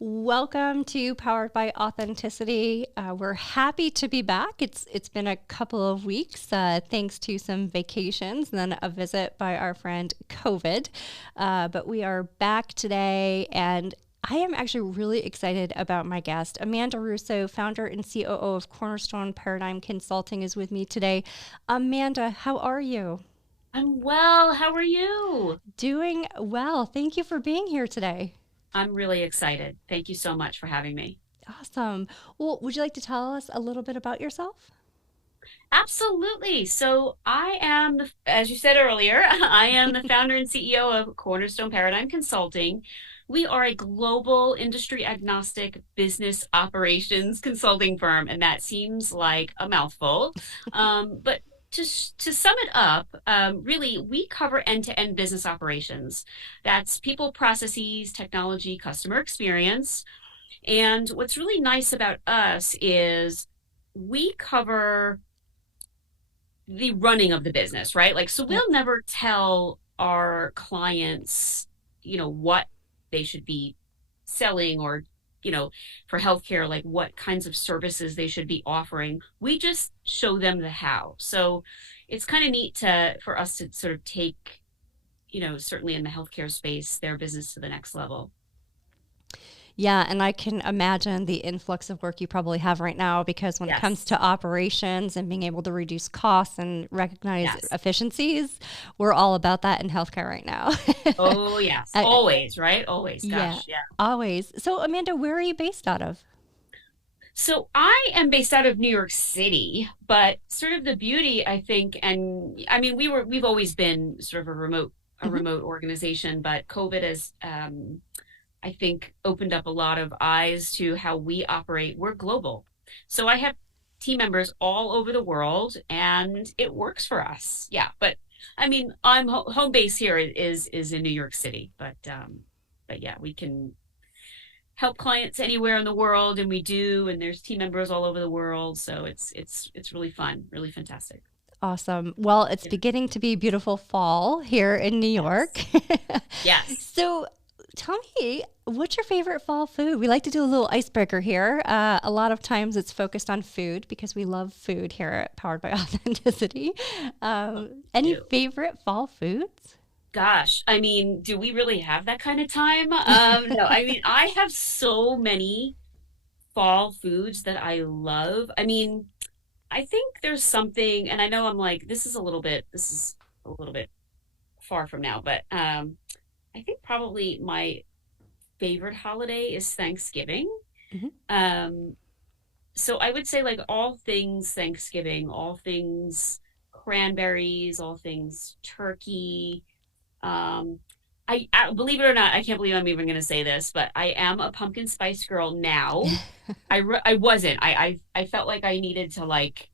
Welcome to Powered by Authenticity. We're happy to be back. It's been a couple of weeks, thanks to some vacations and then a visit by our friend COVID. But we are back today, and I am actually really excited about my guest. Amanda Russo, founder and COO of Cornerstone Paradigm Consulting, is with me today. Amanda, how are you? I'm well. How are you? Doing well. Thank you for being here today. I'm really excited. Thank you so much for having me. Awesome. Well, would you like to tell us a little bit about yourself? Absolutely. So I am, as you said earlier, I am the founder and CEO of Cornerstone Paradigm Consulting. We are a global industry agnostic business operations consulting firm, and that seems like a mouthful. But to sum it up, really, we cover end-to-end business operations. That's people, processes, technology, customer experience. And what's really nice about us is we cover the running of the business, right? Like, so Yep. we'll never tell our clients, what they should be selling or, for healthcare, like what kinds of services they should be offering. We just show them the how. So it's kind of neat for us to sort of take, certainly in the healthcare space, their business to the next level. Yeah, and I can imagine the influx of work you probably have right now because when it comes Yes. to operations and being able to reduce costs and recognize Yes. efficiencies, we're all about that in healthcare right now. Oh, yes. I, Always, right? Always. yeah, Gosh, yeah. always. So, Amanda, where are you based out of? So I am based out of New York City, but sort of the beauty, I think, and I mean, we've always been sort of a Mhm. remote organization, but COVID has, I think, opened up a lot of eyes to how we operate. We're global. So I have team members all over the world and it works for us. Yeah. But I mean, home base here is in New York City, but yeah, we can help clients anywhere in the world, and we do, and there's team members all over the world, so it's really fun, really fantastic. Awesome. Well, it's Yeah. beginning to be beautiful fall here in New York. Yes. Yes. So, tell me, what's your favorite fall food? We like to do a little icebreaker here. A lot of times it's focused on food because we love food here at Powered by Authenticity. Any You. favorite fall foods? Gosh, I mean, do we really have that kind of time? No, I mean, I have so many fall foods that I love. I mean, I think there's something, and I know this is a little bit far from now, but I think probably my favorite holiday is Thanksgiving. Mhm. Um, so I would say like all things Thanksgiving, all things cranberries, all things turkey. Um, I believe it or not, I can't believe I'm even going to say this, but I am a pumpkin spice girl now. I wasn't. I felt like I needed to like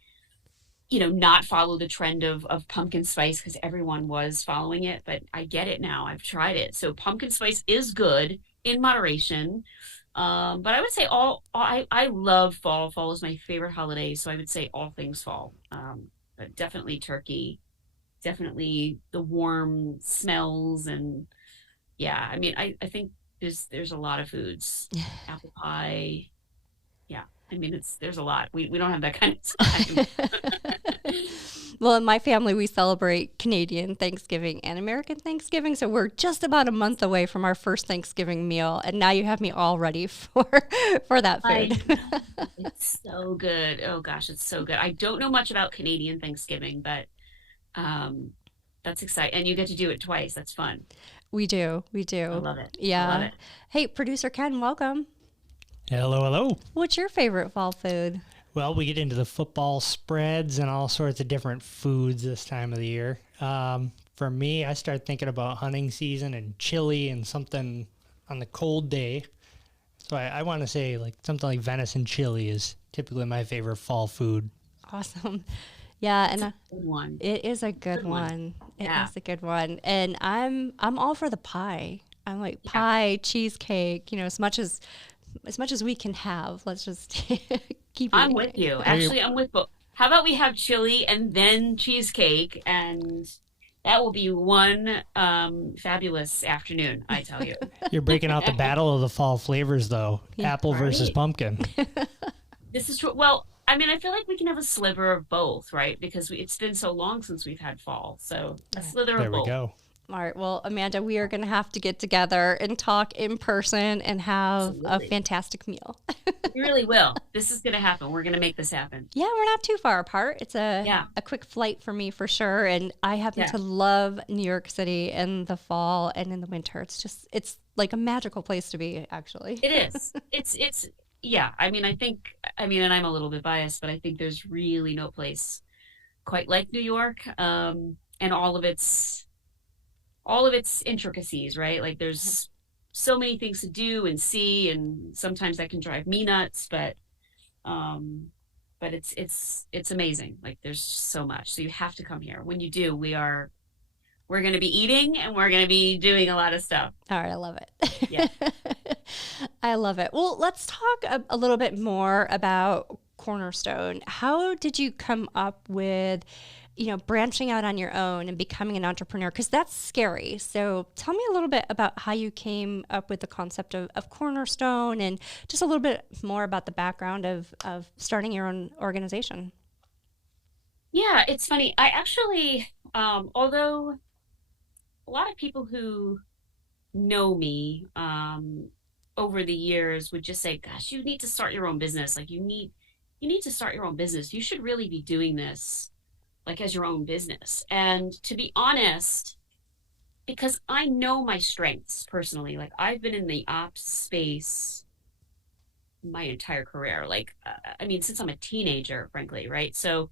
not follow the trend of pumpkin spice because everyone was following it, but I get it now. I've tried it. So pumpkin spice is good in moderation. But I would say I love fall. Fall is my favorite holiday, so I would say all things fall. But definitely turkey, definitely the warm smells and yeah, I mean I think there's a lot of foods. Apple pie. Yeah. I mean there's a lot. We don't have that kind of time. Well, in my family, we celebrate Canadian Thanksgiving and American Thanksgiving. So we're just about a month away from our first Thanksgiving meal. And now you have me all ready for that I food. know. It's so good. Oh gosh, it's so good. I don't know much about Canadian Thanksgiving, but um that's exciting. And you get to do it twice. That's fun. We do. We I do. love it. I love Yeah. it. Hey, producer Ken, welcome. Hello, hello. What's your favorite fall food? Well, we get into the football spreads and all sorts of different foods this time of the year. For me, I start thinking about hunting season and chili and something on the cold day. So I want to say like something like venison chili is typically my favorite fall food. Awesome. Yeah, It's and a good one. it is a good Good one. one. It Yeah. is a good one. And I'm all for the pie. I'm like Yeah. pie, cheesecake, as much as we can have. Let's just keep I'm eating with you. Are you Actually, I'm with both. How about we have chili and then cheesecake and That will be one fabulous afternoon, I tell you. You're breaking out the battle of the fall flavors, though. Yeah. Apple versus Right. pumpkin. This is true. Well, I mean, I feel like we can have a sliver of both, right? Because it's been so long since we've had fall. So a Yeah. slither of There we both. go. All right. Well, Amanda, we are going to have to get together and talk in person and have a Absolutely. fantastic meal. We really will. This is going to happen. We're going to make this happen. Yeah, we're not too far apart. It's Yeah. a quick flight for me for sure. And I happen Yeah. to love New York City in the fall and in the winter. It's like a magical place to be, actually. It is. Yeah. I mean, and I'm a little bit biased, but I think there's really no place quite like New York. And all of its intricacies, right? Like there's so many things to do and see, and sometimes that can drive me nuts, um, but it's amazing. Like there's so much. So you have to come here. When you do, we're going to be eating and we're going to be doing a lot of stuff. All right, I love Yeah. it. I love it. Well, let's talk a little bit more about Cornerstone. How did you come up with, branching out on your own and becoming an entrepreneur? Because that's scary. So tell me a little bit about how you came up with the concept of Cornerstone and just a little bit more about the background of starting your own organization. Yeah, it's funny. I actually, although a lot of people who know me, over the years would just say, "Gosh, you need to start your own business. Like you need to start your own business. You should really be doing this like as your own business." And to be honest, because I know my strengths personally, like I've been in the ops space my entire career. Like, I mean, since I'm a teenager, frankly, right? So,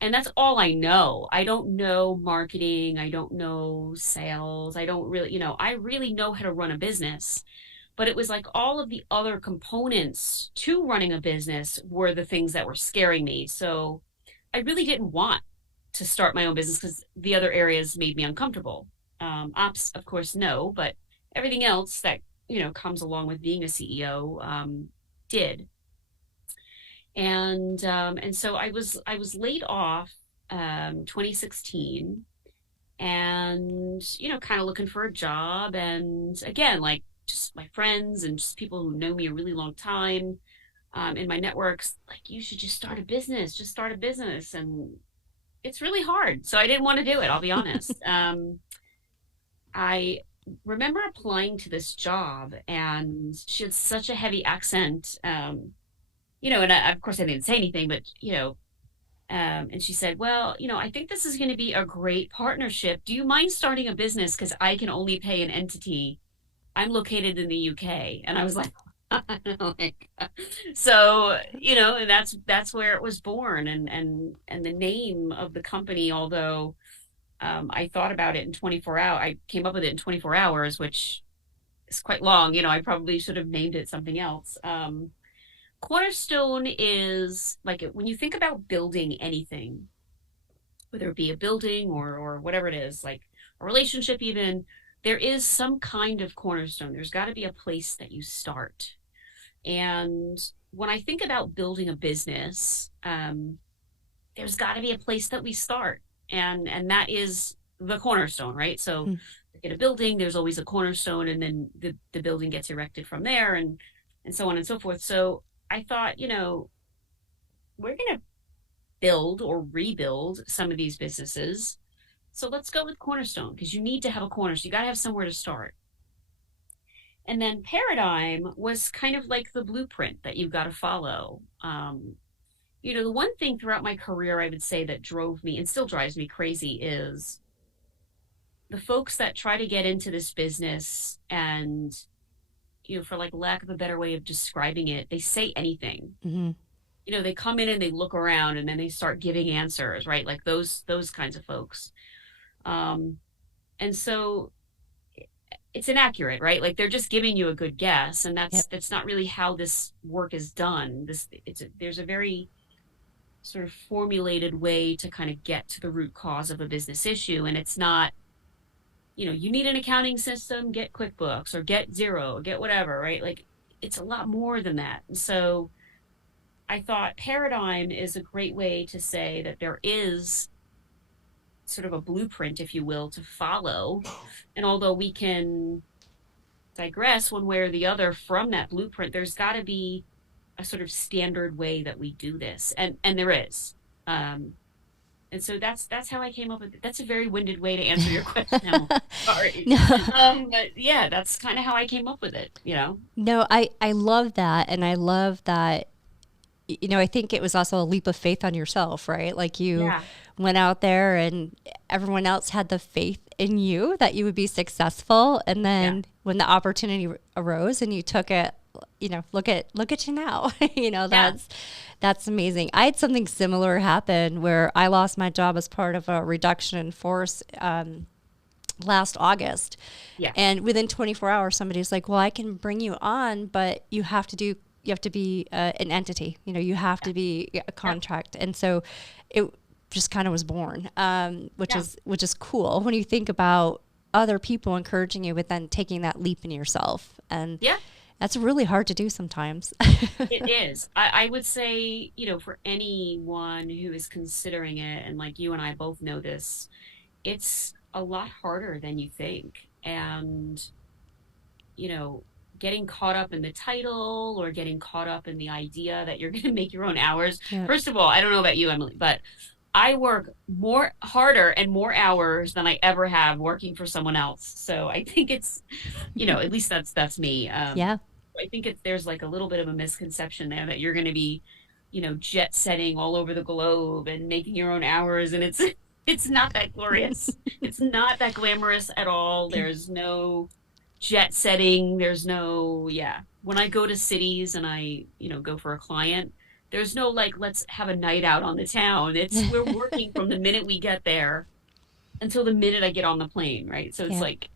and that's all I know. I don't know marketing. I don't know sales. I don't really, I really know how to run a business, but it was like all of the other components to running a business were the things that were scaring me. So I really didn't want to start my own business because the other areas made me uncomfortable. Ops, of course, no, but everything else that comes along with being a CEO, did. And so I was laid off, 2016, and kind of looking for a job, and again, like just my friends and just people who know me a really long time, in my networks, like, you should just start a business, and it's really hard, so I didn't want to do it, I'll be honest. I remember applying to this job, and she had such a heavy accent, and of course I didn't say anything, but and she said, "Well, I think this is going to be a great partnership. Do you mind starting a business? Because I can only pay an entity. I'm located in the UK." And I was like, like, so, and that's where it was born. And the name of the company, although, I thought about it in 24 hours, I came up with it in 24 hours, which is quite long. I probably should have named it something else. Cornerstone is like, when you think about building anything, whether it be a building or whatever it is, like a relationship even, there is some kind of cornerstone. There's got to be a place that you start. And when I think about building a business, there's got to be a place that we start, and that is the cornerstone, right? So Mm. in a building, there's always a cornerstone, and then the building gets erected from there, and so on and so forth. So I thought, we're going to build or rebuild some of these businesses. So let's go with Cornerstone, because you need to have a cornerstone. You got to have somewhere to start. And then Paradigm was kind of like the blueprint that you've got to follow. The one thing throughout my career, I would say, that drove me and still drives me crazy is the folks that try to get into this business and, for like lack of a better way of describing it, they say anything. Hmm. They come in and they look around and then they start giving answers, right? Like those kinds of folks. And so it's inaccurate, right? Like they're just giving you a good guess, and Yep. that's not really how this work is done. There's a very sort of formulated way to kind of get to the root cause of a business issue, and it's not, you need an accounting system, get QuickBooks or get Zero or get whatever, right? Like it's a lot more than that. And so I thought Paradigm is a great way to say that there is sort of a blueprint, if you will, to follow. And although we can digress one way or the other from that blueprint, there's got to be a sort of standard way that we do this, and there is. Um, and so that's how I came up with it. That's a very winded way to answer your question. Now. Sorry. No. But yeah, that's kind of how I came up with it, you know? No, I love that. And I love that, I think it was also a leap of faith on yourself, right? Like you Yeah. went out there and everyone else had the faith in you that you would be successful. And Yeah. then when the opportunity arose and you took it, look at you now. Yeah. That's amazing. I had something similar happen where I lost my job as part of a reduction in force last August. Yeah. And within 24 hours, somebody's like, well, I can bring you on, but you have to be an entity, you have to be a contract. And so it just kind of was born, Yeah. which is cool when you think about other people encouraging you, but then taking that leap in yourself. And Yeah. that's really hard to do sometimes. It is. I would say, for anyone who is considering it, and like you and I both know this, it's a lot harder than you think. And, you know, getting caught up in the title or getting caught up in the idea that you're going to make your own hours. Yeah. First of all, I don't know about you, Emily, but I work more harder and more hours than I ever have working for someone else. So I think it's, at least that's me. Yeah. I think there's like a little bit of a misconception there that you're going to be, jet setting all over the globe and making your own hours, and it's not that glorious. It's not that glamorous at all. There's no jet setting. There's no, yeah. When I go to cities and I, go for a client, there's no like, let's have a night out on the town. We're working from the minute we get there until the minute I get on the plane, right? So it's Yeah. like,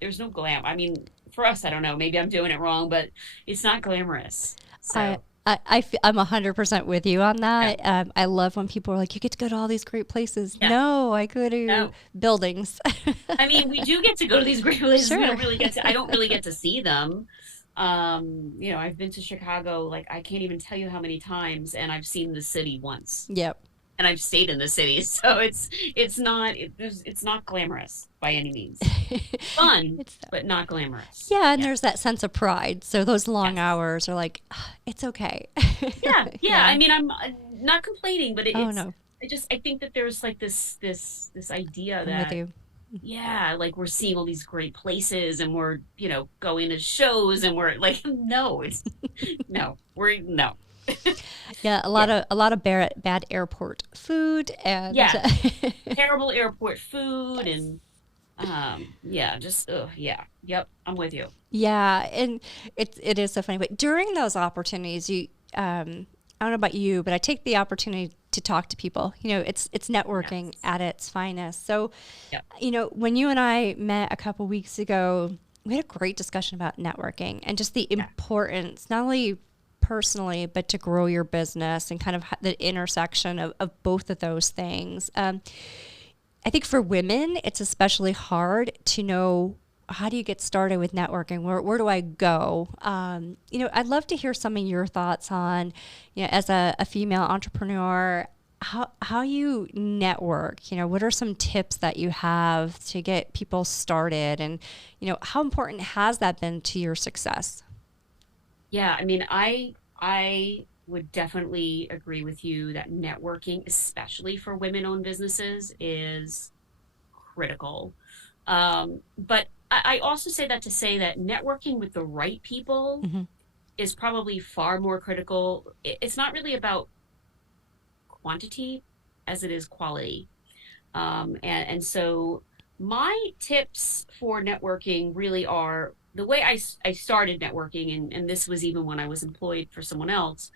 there's no glam. I mean, for us, I don't know, maybe I'm doing it wrong, but it's not glamorous. So, I'm 100% with you on yeah. that. I love when people are like, you get to go to all these great places. Yeah. No, I go to No. buildings. I mean, we do get to go to these great places. Sure. I don't really get to see them. I've been to Chicago, like I can't even tell you how many times, and I've seen the city once. Yep. And I've stayed in the city, so it's not glamorous by any means. Fun, It's but not glamorous. Yeah, and there's that sense of pride. So those long Yes. hours are like, "Ah, it's okay." Yeah. I mean, I'm not complaining, but Oh it's. no, I think that there's like this idea I'm that with you. yeah, like we're seeing all these great places and we're going to shows and we're like no, it's no. Yeah, a lot of bad airport food and Yeah. Terrible airport food Yes. and just yeah, yep, I'm with you. Yeah, and it is so funny. But during those opportunities, I don't know about you, but I take the opportunity to talk to people. It's networking Yes. at its finest. So, Yep. When you and I met a couple weeks ago, we had a great discussion about networking and just the importance, not only personally, but to grow your business and kind of the intersection of both of those things. I think for women, it's especially hard to know, how do you get started with networking? Where do I go? I'd love to hear some of your thoughts on, as a female entrepreneur, how you network. What are some tips that you have to get people started, and how important has that been to your success? Yeah, I mean, I would definitely agree with you that networking, especially for women-owned businesses, is critical. But I also say that to say that networking with the right people Mhm. is probably far more critical. It's not really about quantity as it is quality. And so my tips for networking really are the way I started networking, and this was even when I was employed for someone else,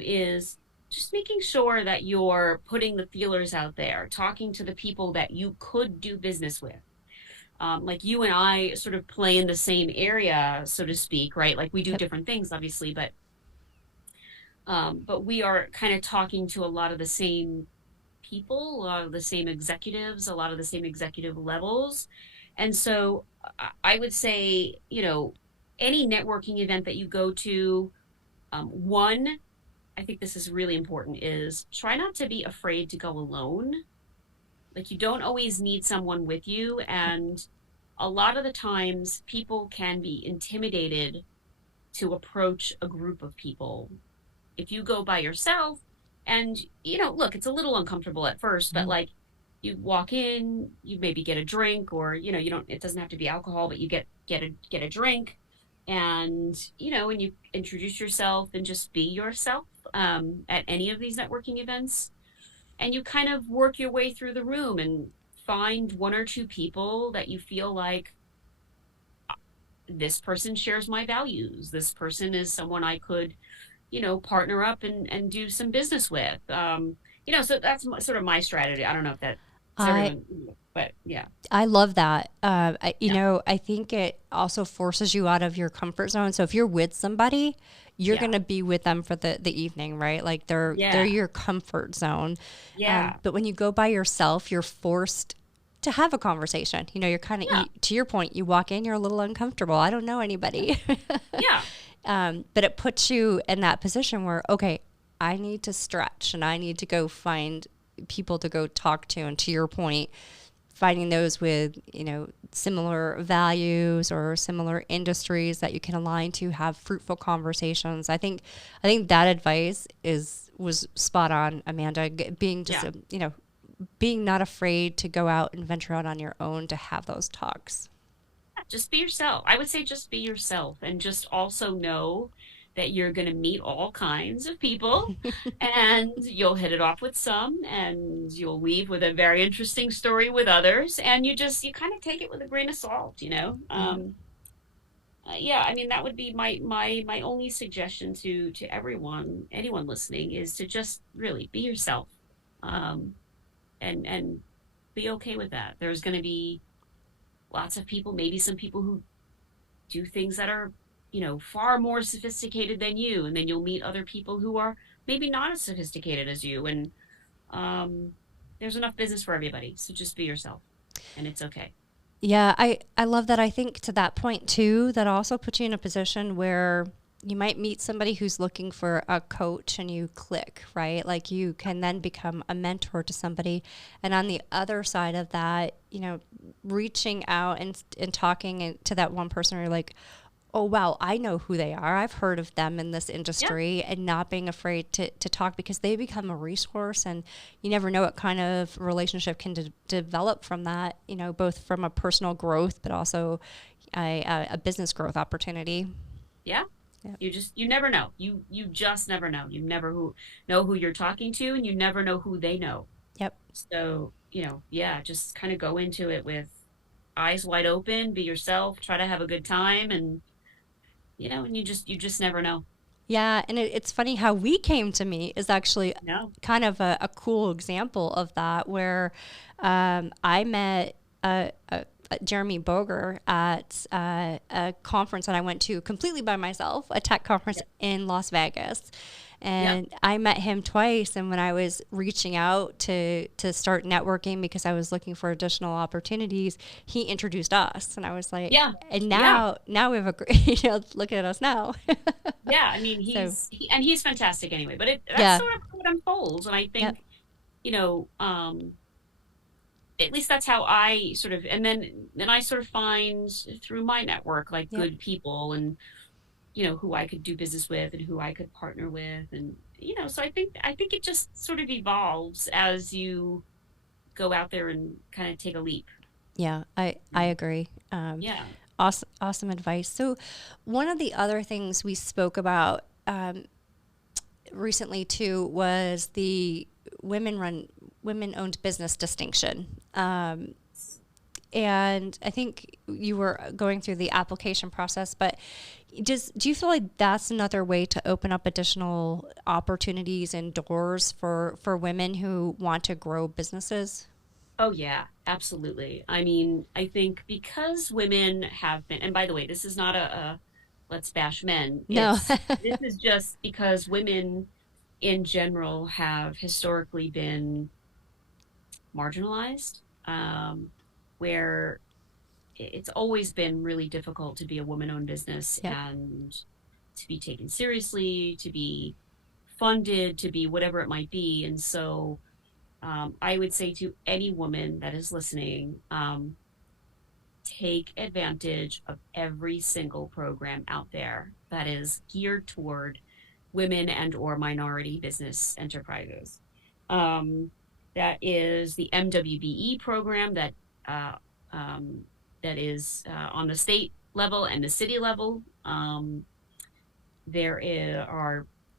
is just making sure that you're putting the feelers out there, talking to the people that you could do business with. Like you and I sort of play in the same area, so to speak, right? Like we do Yep. different things, obviously, but we are kind of talking to a lot of the same people, a lot of the same executives, a lot of the same executive levels. And so I would say, any networking event that you go to, one, I think this is really important, is try not to be afraid to go alone. Like you don't always need someone with you. And a lot of the times people can be intimidated to approach a group of people. If you go by yourself and, look, it's a little uncomfortable at first, but Mhm. like you walk in, you maybe get a drink or, you don't, it doesn't have to be alcohol, but you get a drink and you introduce yourself and just be yourself at any of these networking events. And you kind of work your way through the room and find one or two people that you feel like this person shares my values. This person is someone I could, partner up and do some business with. So that's sort of my strategy. I don't know if that's I everyone, but yeah, I love that. yeah, I think it also forces you out of your comfort zone. So if you're with somebody, you're yeah, going to be with them for the evening, right? Like they're yeah, your comfort zone. yeah, But when you go by yourself, you're forced to have a conversation. You're kind of, yeah, to your point, you walk in, you're a little uncomfortable. I don't know anybody. yeah, But it puts you in that position where, okay, I need to stretch and I need to go find people to go talk to. And to your point, finding those with, similar values or similar industries that you can align to, have fruitful conversations. I think that advice was spot on, Amanda. Being just yeah. being not afraid to go out and venture out on your own to have those talks. Just be yourself. I would say just be yourself and just also know that you're going to meet all kinds of people and you'll hit it off with some and you'll leave with a very interesting story with others and you kind of take it with a grain of salt. Yeah. Yeah, I mean that would be my only suggestion to anyone listening is to just really be yourself. Um and be okay with that. There's going to be lots of people, maybe some people who do things that are, far more sophisticated than you. And then you'll meet other people who are maybe not as sophisticated as you. And um, there's enough business for everybody. So just be yourself and it's okay. Yeah, I love that. I think to that point too, that also puts you in a position where you might meet somebody who's looking for a coach and you click, right? Like you can then become a mentor to somebody. And on the other side of that, reaching out and talking to that one person where you're like, oh wow, I know who they are. I've heard of them in this Yeah. industry, and not being afraid to talk, because they become a resource, and you never know what kind of relationship can develop from that, both from a personal growth, but also a business growth opportunity. Yeah. Yep. You never know. You just never know. You never know who you're talking to and you never know who they know. Yep. So, yeah, just kind of go into it with eyes wide open, be yourself, try to have a good time and you just never know. Yeah, and it's funny how we came to meet is actually No. kind of a cool example of that, where I met Jeremy Boger at a conference that I went to completely by myself, a tech conference Yep. in Las Vegas. Yep. And I met him twice. And when I was reaching out to start networking because I was looking for additional opportunities, he introduced us. And I was like, Yeah. and Yeah. now we have a great, look at us now. Yeah. I mean, So, he's fantastic anyway, but that's yeah. sort of how it unfolds. And I Yep. think, you know, um, at least that's how I sort of, and then I sort of find through my network, like Yep. good people and, who I could do business with and who I could partner with. And, so I think it just sort of evolves as you go out there and kind of take a leap. Yeah, I agree. Yeah. Awesome advice. So, one of the other things we spoke about recently too was the women owned business distinction. And I think you were going through the application process, but do you feel like that's another way to open up additional opportunities and doors for women who want to grow businesses? Oh yeah, absolutely. I mean, I think because women have been, and by the way, this is not a let's bash men. No. This is just because women in general have historically been marginalized, where it's always been really difficult to be a woman-owned business Yep. and to be taken seriously, to be funded, to be whatever it might be. And so I would say to any woman that is listening, take advantage of every single program out there that is geared toward women and or minority business enterprises. Um, that is the MWBE program uh, um, that is on the state level and the city level.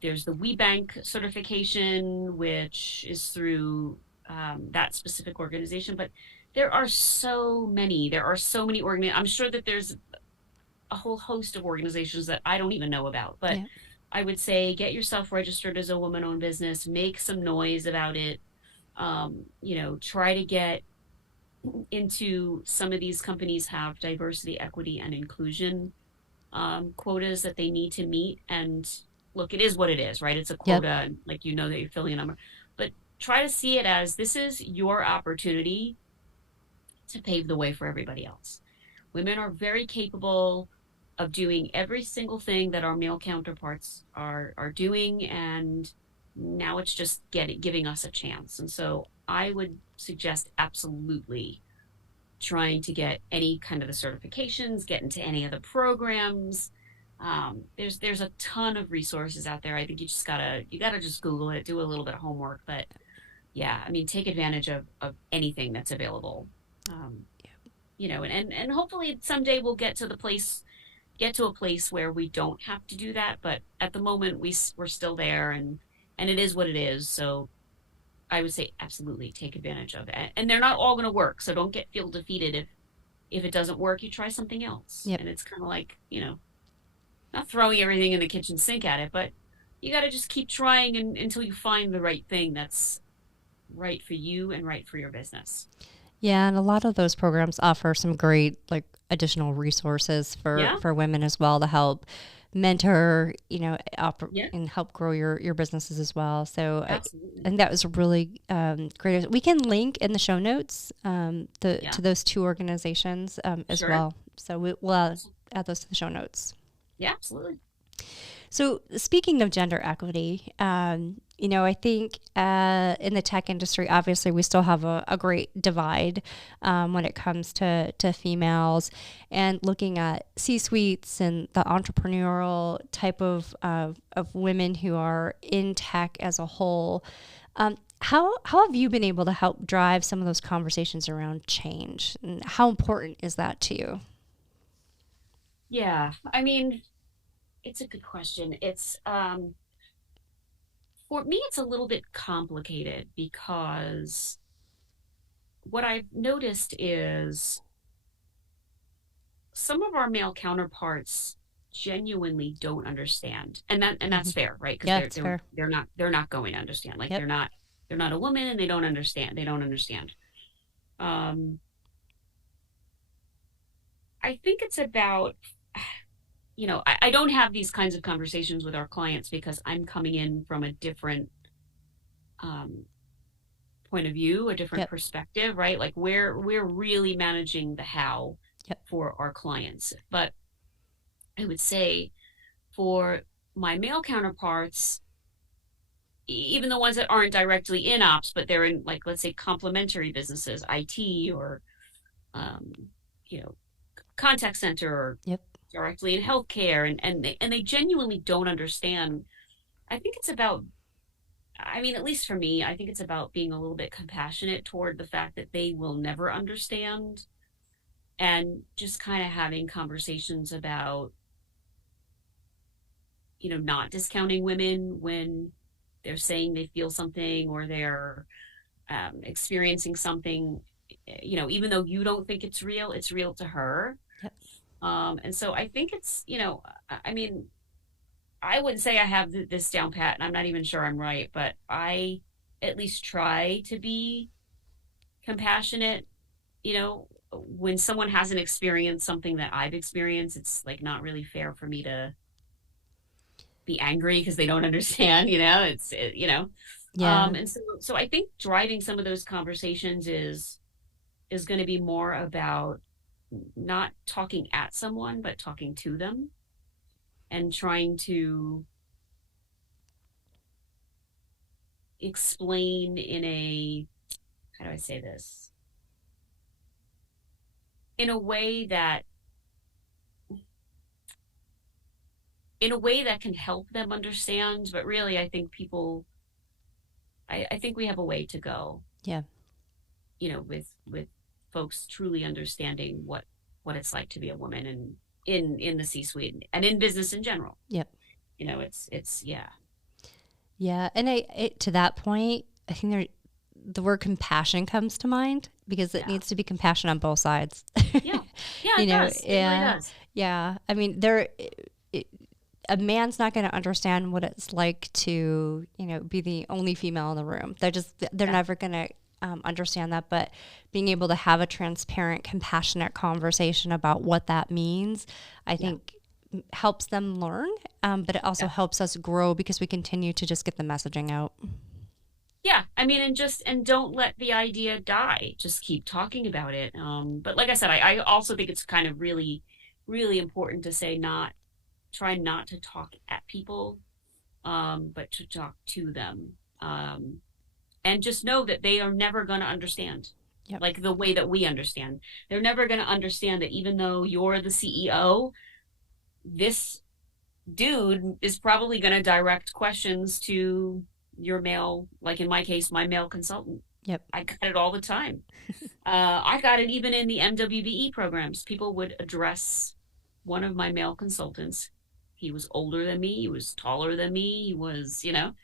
There's the WEBENC certification, which is through that specific organization. But there are so many. There are so many organizations. I'm sure that there's a whole host of organizations that I don't even know about. But Yeah. I would say get yourself registered as a woman-owned business. Make some noise about it. Try to get into some of these companies have diversity, equity, and inclusion quotas that they need to meet. And look, it is what it is, right? It's a Yep. quota, and like that you're filling a number, but try to see it as this is your opportunity to pave the way for everybody else. Women are very capable of doing every single thing that our male counterparts are doing, and now it's just giving us a chance. And so I would suggest absolutely trying to get any kind of the certifications, get into any of the programs. There's a ton of resources out there. I think you gotta just Google it, do a little bit of homework, but yeah, I mean, take advantage of anything that's available. Um, and hopefully someday we'll get to a place where we don't have to do that. But at the moment, we're still there, and it is what it is. So I would say absolutely take advantage of it. And they're not all going to work, so don't feel defeated if it doesn't work. You try something else, Yep. and it's kind of like not throwing everything in the kitchen sink at it, but you got to just keep trying until you find the right thing that's right for you and right for your business. Yeah, and a lot of those programs offer some great like additional resources Yeah, for women as well to help mentor, yeah, and help grow your businesses as well. So absolutely. and that was really great. We can link in the show notes Yeah, to those two organizations as sure. well. So we'll add those to the show notes. Yeah, absolutely. So speaking of gender equity, I think in the tech industry, obviously, we still have a great divide when it comes to females, and looking at C-suites and the entrepreneurial type of women who are in tech as a whole. How have you been able to help drive some of those conversations around change, and how important is that to you? Yeah, I mean, it's a good question. It's for me, it's a little bit complicated because what I've noticed is some of our male counterparts genuinely don't understand, and Hmm. that's fair, right? Because Yeah, it's fair. they're not going to understand. Like Yep. they're not a woman, and they don't understand. They don't understand. Um, I think it's about I don't have these kinds of conversations with our clients because I'm coming in from a different um, point of view, a different Yep. perspective, right? Like we're really managing the how Yep. for our clients. But I would say for my male counterparts, even the ones that aren't directly in ops, but they're in, like, let's say, complementary businesses, IT or um, you know contact center, or Yep. directly in healthcare, and they genuinely don't understand. I think it's about, I mean, at least for me, I think it's about being a little bit compassionate toward the fact that they will never understand, and just kind of having conversations about, not discounting women when they're saying they feel something, or they're experiencing something, even though you don't think it's real to her. Yep. And so I think it's, I mean, I wouldn't say I have this down pat, and I'm not even sure I'm right, but I at least try to be compassionate. When someone hasn't experienced something that I've experienced, it's like not really fair for me to be angry because they don't understand. Yeah. And so I think driving some of those conversations is going to be more about not talking at someone, but talking to them, and trying to explain in a how do I say this? In a way that can help them understand, but really I think we have a way to go, Yeah. with folks truly understanding what it's like to be a woman and in the C-suite and in business in general. Yep. It's yeah. Yeah. And to that point, I think the word compassion comes to mind because it Yeah. needs to be compassion on both sides. Yeah. Yeah, it does. It really does. Yeah. I mean, a man's not going to understand what it's like to, be the only female in the room. They're never going to understand that. But being able to have a transparent, compassionate conversation about what that means, I think helps them learn. But it also helps us grow because we continue to just get the messaging out. Yeah, I mean, and don't let the idea die. Just keep talking about it. But like I said, I also think it's kind of really, really important to say try not to talk at people, but to talk to them. And just know that they are never going to understand, like the way that we understand. They're never going to understand that even though you're the CEO, this dude is probably going to direct questions to your male, like in my case, my male consultant. Yep. I got it all the time. I got it even in the MWBE programs. People would address one of my male consultants. He was older than me. He was taller than me. He was, Yep.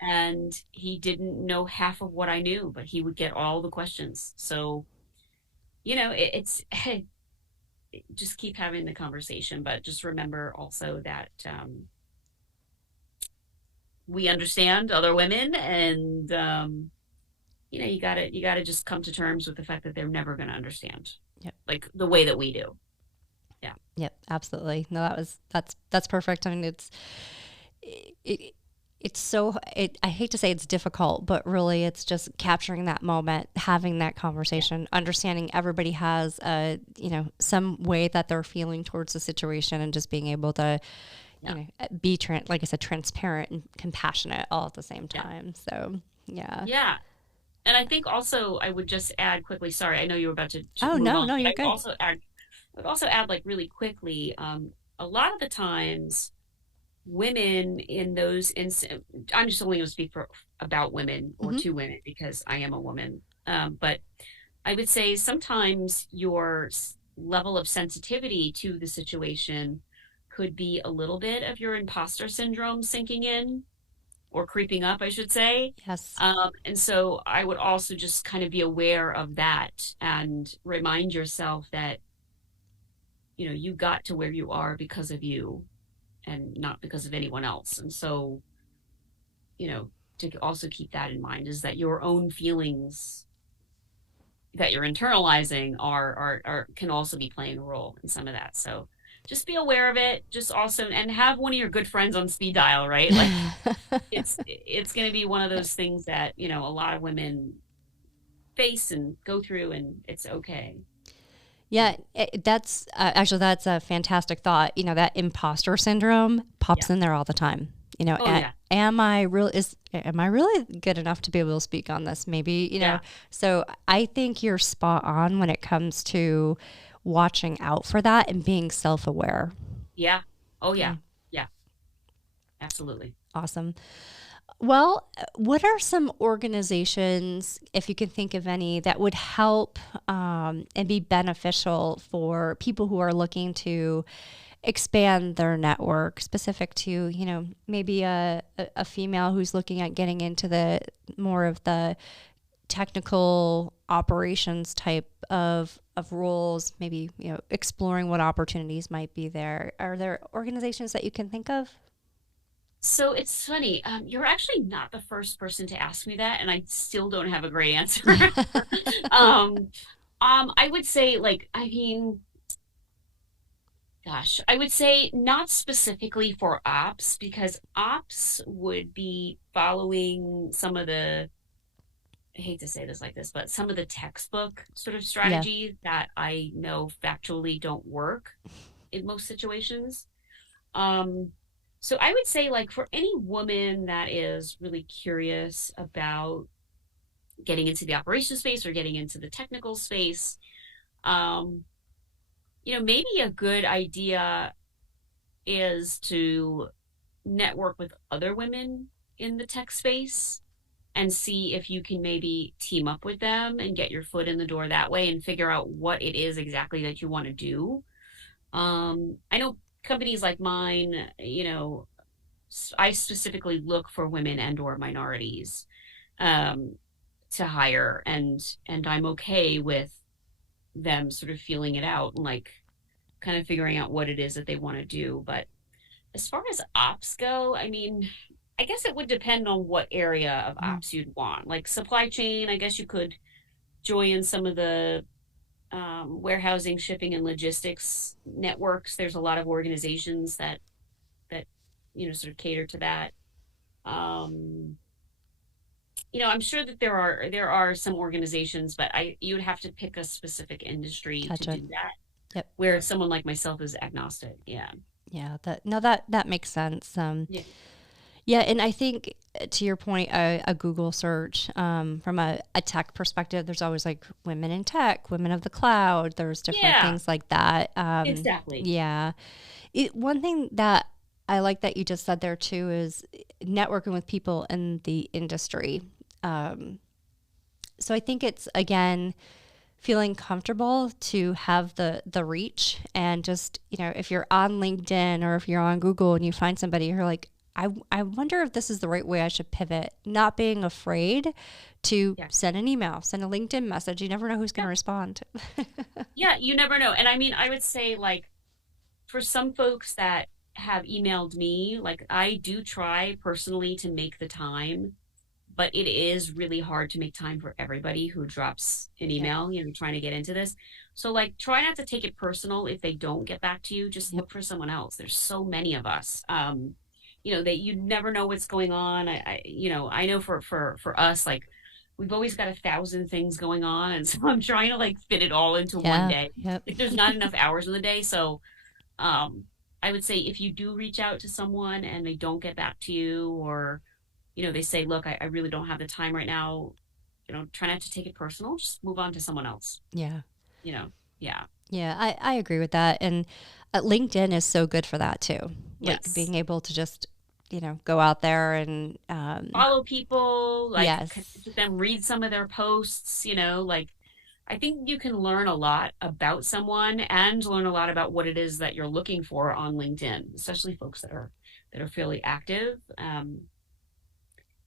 and he didn't know half of what I knew, but he would get all the questions. So, it's just keep having the conversation, but just remember also that we understand other women, and you gotta just come to terms with the fact that they're never going to understand, like the way that we do. Yeah. Yep, absolutely. No, that's perfect. I mean, I hate to say it's difficult, but really it's just capturing that moment, having that conversation, understanding everybody has some way that they're feeling towards the situation, and just being able to be like I said, transparent and compassionate all at the same time. So yeah. And I think also I would just add quickly, sorry, I know you were about to oh move no on. no you're I good. would also add like really quickly, a lot of the times women in those I'm just only going to speak about women or to women because I am a woman. But I would say sometimes your level of sensitivity to the situation could be a little bit of your imposter syndrome sinking in or creeping up, I should say. Yes. And so I would also just kind of be aware of that and remind yourself that, you got to where you are because of you and not because of anyone else. And so, to also keep that in mind is that your own feelings that you're internalizing are can also be playing a role in some of that. So just be aware of it. Just also, and have one of your good friends on speed dial, right? Like it's going to be one of those things that, a lot of women face and go through, and it's okay. Yeah, that's a fantastic thought. That imposter syndrome pops in there all the time. Am I really good enough to be able to speak on this? Maybe, So I think you're spot on when it comes to watching out for that and being self-aware. Yeah. Oh yeah. Yeah. Absolutely. Awesome. Well, what are some organizations, if you can think of any, that would help and be beneficial for people who are looking to expand their network, specific to, maybe a female who's looking at getting into the more of the technical operations type of roles, maybe, exploring what opportunities might be there. Are there organizations that you can think of? So it's funny. You're actually not the first person to ask me that, and I still don't have a great answer. I would say, like, I mean, gosh, I would say not specifically for ops because ops would be following some of the, I hate to say this like this, but some of the textbook sort of strategies that I know factually don't work in most situations. So I would say, like, for any woman that is really curious about getting into the operation space or getting into the technical space, um, maybe a good idea is to network with other women in the tech space and see if you can maybe team up with them and get your foot in the door that way and figure out what it is exactly that you want to do. I know companies like mine, I specifically look for women and or minorities um, to hire, and I'm okay with them sort of feeling it out and like kind of figuring out what it is that they want to do. But as far as ops go, I mean, I guess it would depend on what area of Mhm. ops you'd want. Like supply chain, I guess you could join some of the warehousing, shipping, and logistics networks. There's a lot of organizations that sort of cater to that. Um, I'm sure that there are some organizations, but I you would have to pick a specific industry to Gotcha. do that. Yep. Where someone like myself is agnostic. Yeah. Yeah. That makes sense. Yeah. Yeah, and I think to your point, a Google search from a tech perspective, there's always like women in tech, women of the cloud. There's different Yeah. things like that. Exactly. Yeah, one thing that I like that you just said there too is networking with people in the industry. Um, so I think it's again feeling comfortable to have the reach and just if you're on LinkedIn or if you're on Google and you find somebody who're like I wonder if this is the right way I should pivot, not being afraid to Yeah. send an email, send a LinkedIn message. You never know who's going Yeah. to respond. Yeah. You never know. And I mean, I would say like for some folks that have emailed me, like I do try personally to make the time, but it is really hard to make time for everybody who drops an Yep. email, trying to get into this. So like try not to take it personal if they don't get back to you. Just Yep. look for someone else. There's so many of us. That you never know what's going on. I know for us, like we've always got 1,000 things going on, and so I'm trying to like fit it all into one Yeah. day. Yep. Like there's not enough hours in the day, so um, I would say if you do reach out to someone and they don't get back to you, or they say, "Look, I really don't have the time right now," try not to take it personal. Just move on to someone else. Yeah. You know, yeah, Yeah. I agree with that. And LinkedIn is so good for that too. Like yes. being able to just, go out there and, Follow people, like yes. connect with them, read some of their posts. Like I think you can learn a lot about someone and learn a lot about what it is that you're looking for on LinkedIn, especially folks that are fairly active.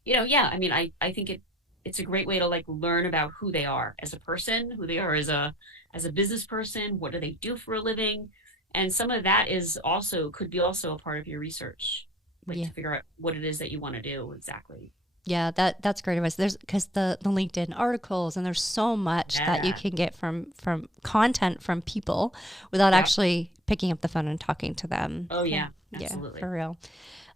Yeah, I mean, I think it's a great way to like learn about who they are as a person, who they are as a business person, what do they do for a living, and some of that is also could be also a part of your research, like Yeah. to figure out what it is that you want to do exactly. Yeah, that's great advice. There's because the LinkedIn articles and there's so much that you Yeah, can get from content from people without yeah. actually picking up the phone and talking to them. Oh So yeah, yeah, absolutely. for real.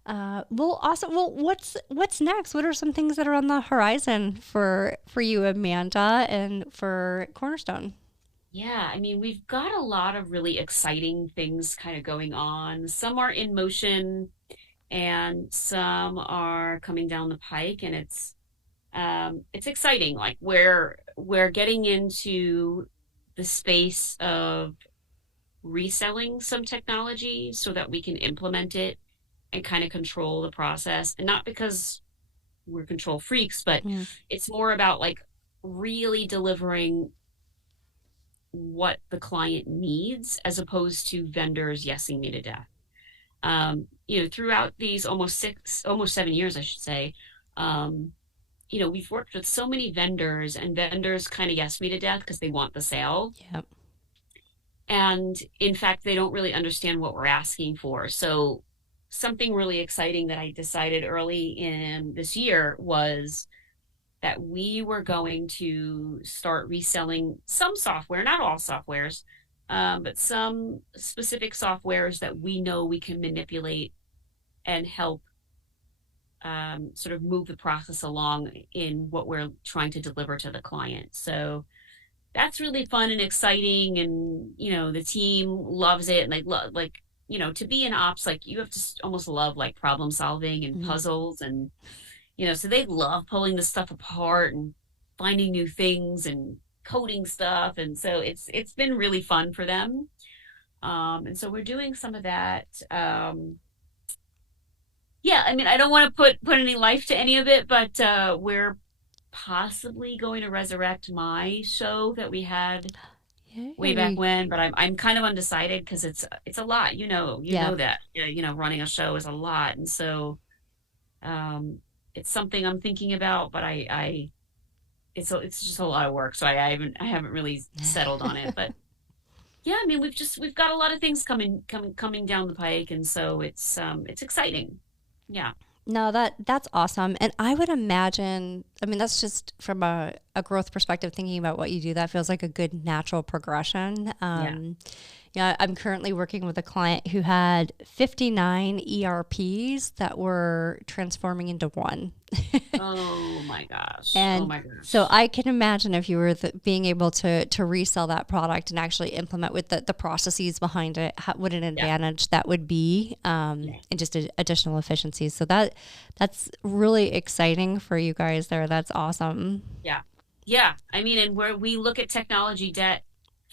Well, awesome. Well, what's next? What are some things that are on the horizon for you, Amanda, and for Cornerstone? Yeah, I mean, we've got a lot of really exciting things kind of going on. Some are in motion and some are coming down the pike, and it's exciting. Like we're getting into the space of reselling some technology so that we can implement it and kind of control the process. And not because we're control freaks, but Mm, it's more about like really delivering what the client needs as opposed to vendors yesing me to death. Throughout these almost 7 years, I should say, um, we've worked with so many vendors, and vendors kind of yes me to death because they want the sale. yep. And in fact, they don't really understand what we're asking for. So, something really exciting that I decided early in this year was that we were going to start reselling some software, not all softwares, but some specific softwares that we know we can manipulate and help sort of move the process along in what we're trying to deliver to the client. So that's really fun and exciting, and the team loves it, and they love like to be in ops, like you have to almost love like problem solving and Mhm. puzzles, and so they love pulling this stuff apart and finding new things and coding stuff. And so it's been really fun for them. And so we're doing some of that. Yeah, I mean, I don't want to put any life to any of it, but we're possibly going to resurrect my show that we had way back Yay. when. But I'm kind of undecided because it's a lot. You Yeah. know that. Yeah, running a show is a lot, and so it's something I'm thinking about. But it's just a lot of work, so I haven't really settled on it. But yeah, I mean, we've got a lot of things coming down the pike, and so it's exciting. Yeah. No, that's awesome. And I would imagine, I mean, that's just from a growth perspective, thinking about what you do, that feels like a good natural progression. Yeah, I'm currently working with a client who had 59 ERPs that were transforming into one. Oh my gosh. And Oh my gosh. so I can imagine if you were being able to resell that product and actually implement with the processes behind it, what an advantage that would be, and just additional efficiencies. So that's really exciting for you guys there. That's awesome. Yeah. Yeah. I mean, and where we look at technology debt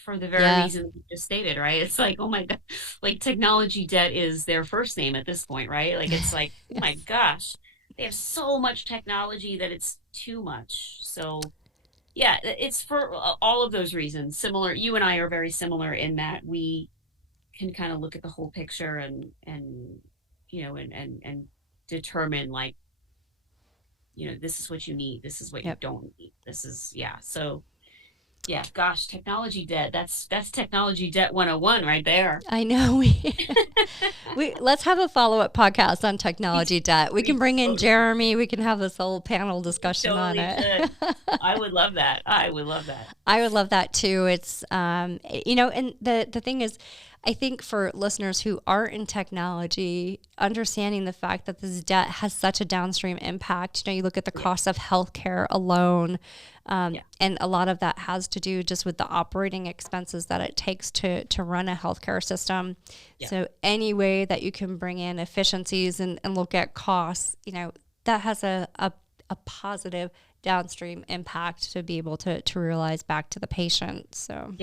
for the very reason you just stated, right? It's like, oh my God, like technology debt is their first name at this point, right? Like, it's like, oh my gosh, they have so much technology that it's too much. So yeah, it's for all of those reasons. Similar, you and I are very similar in that we can kind of look at the whole picture and determine, like, this is what you need. This is what you don't need. This is, So yeah, gosh, technology debt. That's technology debt 101 right there. I know. We let's have a follow-up podcast on technology debt. We can bring in Jeremy. We can have this whole panel discussion on it. I would love that. I would love that. I would love that too. It's and the thing is, I think for listeners who aren't in technology, understanding the fact that this debt has such a downstream impact. You look at the cost of healthcare alone, and a lot of that has to do just with the operating expenses that it takes to run a healthcare system. Yeah. So any way that you can bring in efficiencies and look at costs, that has a positive downstream impact to be able to realize back to the patient. So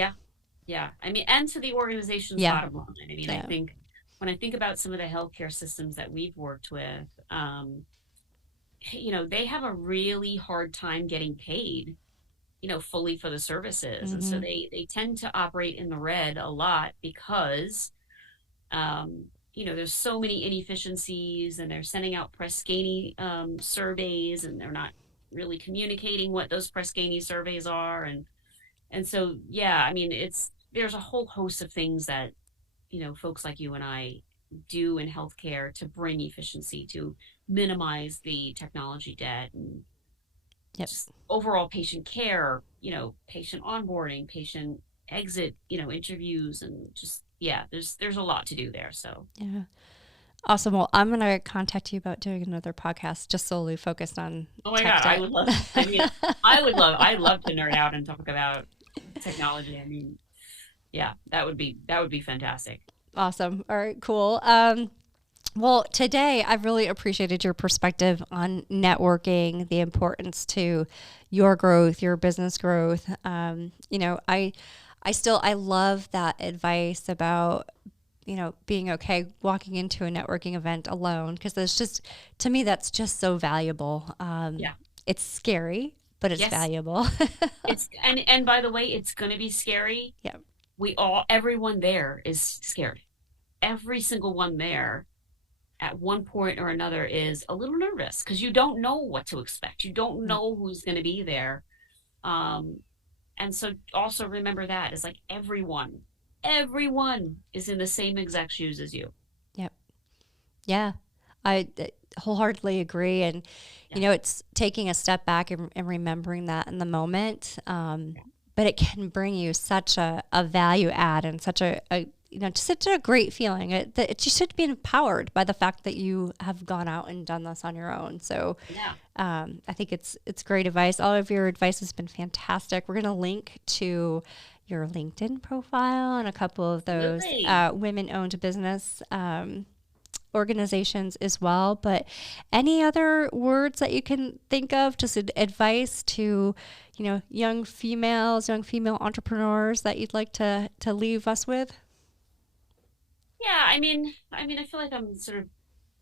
yeah, I mean, and to the organization's bottom line. I mean, I think when I think about some of the healthcare systems that we've worked with, they have a really hard time getting paid, fully for the services. Mm-hmm. And so they tend to operate in the red a lot because, there's so many inefficiencies, and they're sending out Press Ganey surveys, and they're not really communicating what those Press Ganey surveys are. And so, I mean, there's a whole host of things that, folks like you and I do in healthcare to bring efficiency, to minimize the technology debt, and just overall patient care, patient onboarding, patient exit, interviews, and just, there's a lot to do there. So, Awesome. Well, I'm going to contact you about doing another podcast just solely focused on Oh my God, I would love, I mean, I'd love to nerd out and talk about technology. I mean, that would be fantastic. Awesome. All right, cool. Well, today I've really appreciated your perspective on networking, the importance to your growth, your business growth. I love that advice about, being okay walking into a networking event alone, because there's just, to me, that's just so valuable. It's scary, but it's valuable. It's and by the way, it's going to be scary. Yeah. Everyone there is scared. Every single one there at one point or another is a little nervous because you don't know what to expect. You don't know who's going to be there. And so also remember that it's like everyone is in the same exact shoes as you. Yep. Yeah. I wholeheartedly agree. And, it's taking a step back and remembering that in the moment. But it can bring you such a value add and such just such a great feeling. It you should be empowered by the fact that you have gone out and done this on your own. So I think it's great advice. All of your advice has been fantastic. We're going to link to your LinkedIn profile and a couple of those women-owned business organizations as well. But any other words that you can think of, just advice to, young females, young female entrepreneurs that you'd like to leave us with? Yeah, I feel like I'm sort of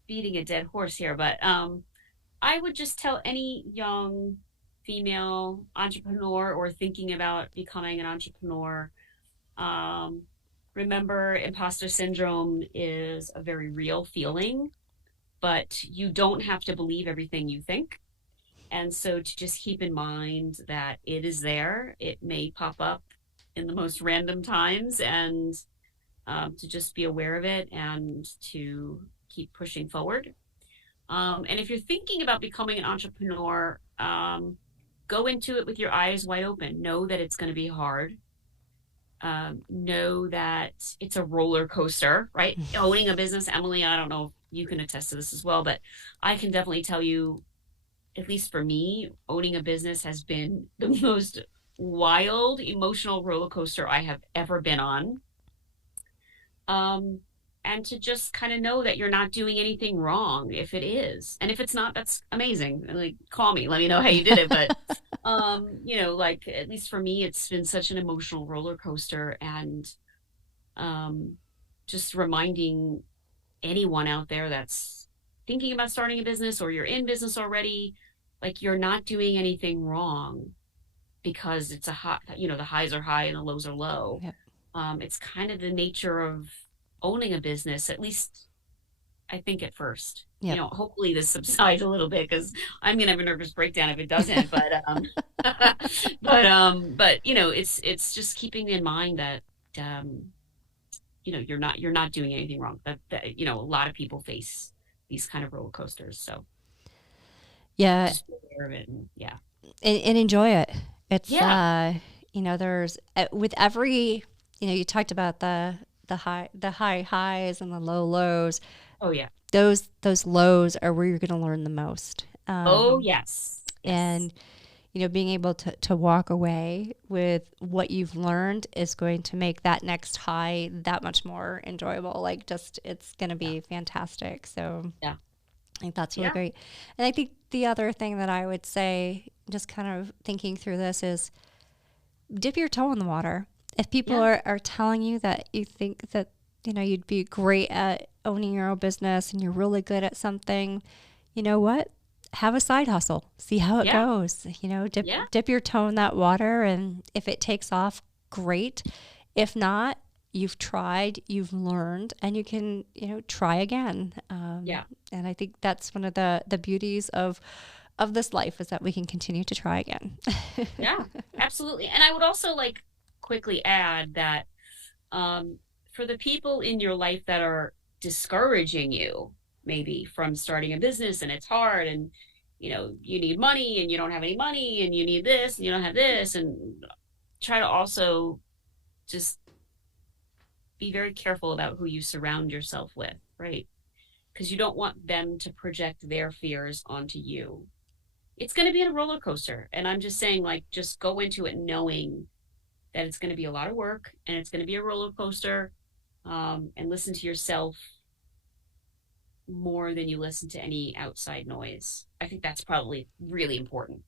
beating a dead horse here, but I would just tell any young female entrepreneur or thinking about becoming an entrepreneur, um, remember imposter syndrome is a very real feeling, but you don't have to believe everything you think. And so to just keep in mind that it is there, it may pop up in the most random times, and to just be aware of it and to keep pushing forward. And if you're thinking about becoming an entrepreneur, go into it with your eyes wide open. Know that it's going to be hard. Know that it's a roller coaster, right? Owning a business, Emily, I don't know if you can attest to this as well, but I can definitely tell you, at least for me, owning a business has been the most wild emotional roller coaster I have ever been on. Um, and to just kind of know that you're not doing anything wrong if it is. And if it's not, that's amazing. Like, call me, let me know how you did it. But, like, at least for me, it's been such an emotional roller coaster. And um, just reminding anyone out there that's thinking about starting a business or you're in business already, like, you're not doing anything wrong because it's a high, the highs are high and the lows are low. Yep. It's kind of the nature of owning a business, at least I think at first. Yep. Hopefully this subsides a little bit because I'm gonna have a nervous breakdown if it doesn't. But it's just keeping in mind that you're not doing anything wrong. That a lot of people face these kind of roller coasters. So Yeah, just be aware of it, and yeah. and enjoy it. It's Yeah. there's with every, you talked about the high highs and the low lows. Oh yeah. Those lows are where you're going to learn the most. Oh yes. Yes. And being able to walk away with what you've learned is going to make that next high that much more enjoyable. Like, just, it's going to Yeah. be fantastic. So Yeah. I think that's really Yeah. great. And I think the other thing that I would say, just kind of thinking through this, is dip your toe in the water. If people Yeah. are telling you that you think that, you'd be great at owning your own business and you're really good at something, you know what? Have a side hustle. See how it Yeah. goes. Dip Yeah. dip your toe in that water, and if it takes off, great. If not, you've tried, you've learned, and you can, try again. Yeah. And I think that's one of the beauties of this life, is that we can continue to try again. Yeah, absolutely. And I would also like quickly add that for the people in your life that are discouraging you, maybe from starting a business, and it's hard, and you need money and you don't have any money, and you need this and you don't have this, and try to also just be very careful about who you surround yourself with, right? Because you don't want them to project their fears onto you. It's going to be a roller coaster. And I'm just saying, like, just go into it knowing that it's going to be a lot of work and it's going to be a roller coaster. And listen to yourself more than you listen to any outside noise. I think that's probably really important.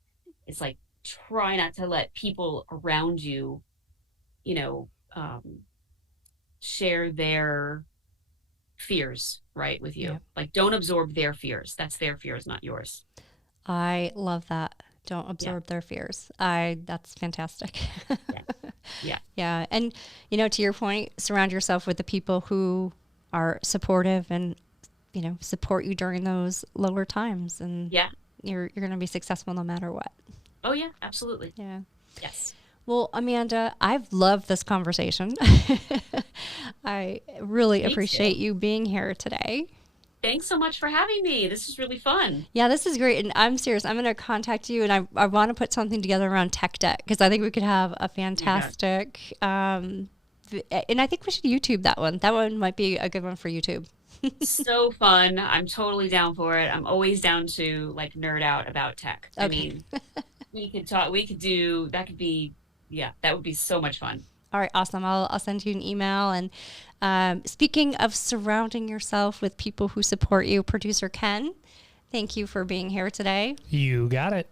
It's like, try not to let people around you, you know, um, share their fears, right, with you. Yeah. Like, don't absorb their fears. That's their fears, not yours. I love that. Don't Yeah. absorb their fears. That's fantastic. Yeah. Yeah. Yeah. And, to your point, surround yourself with the people who are supportive and, support you during those lower times. And Yeah. you're going to be successful no matter what. Oh, yeah, absolutely. Yeah. Yes. Well, Amanda, I've loved this conversation. I really Thank appreciate you. you being here today. Thanks so much for having me. This is really fun. Yeah, this is great. And I'm serious. I'm going to contact you, and I want to put something together around tech debt, because I think we could have a fantastic, and I think we should YouTube that one. That one might be a good one for YouTube. So fun. I'm totally down for it. I'm always down to like nerd out about tech. I Okay. mean, we could talk, we could do, that could be, yeah, that would be so much fun. All right, awesome. I'll send you an email. And speaking of surrounding yourself with people who support you, producer Ken, thank you for being here today. You got it.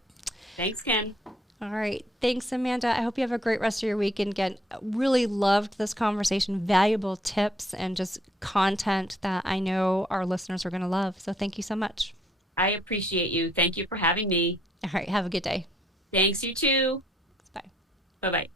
Thanks, Ken. All right. Thanks, Amanda. I hope you have a great rest of your week. And again, really loved this conversation, valuable tips and just content that I know our listeners are going to love. So thank you so much. I appreciate you. Thank you for having me. All right. Have a good day. Thanks, you too. Bye. Bye-bye.